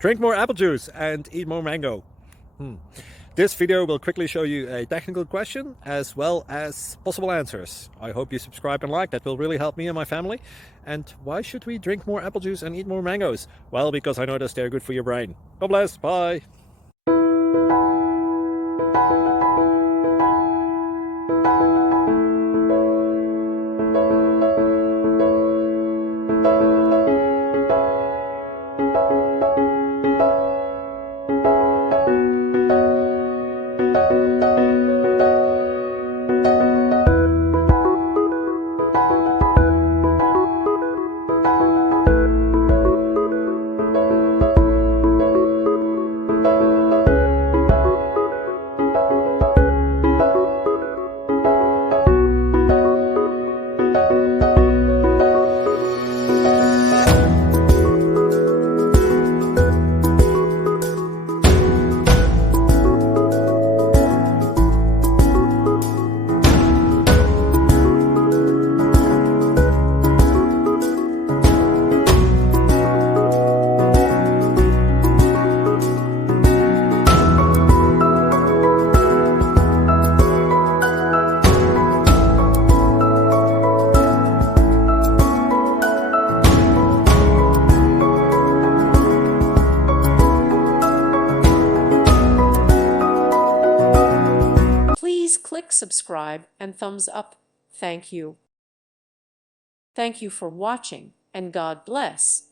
Drink more apple juice and eat more mango. This video will quickly show you a technical question as well as possible answers. I hope you subscribe and like, that will really help me and my family. And why should we drink more apple juice and eat more mangoes? Well, because I noticed they're good for your brain. God bless, bye. Please click subscribe and thumbs up. Thank you. Thank you for watching, and God bless.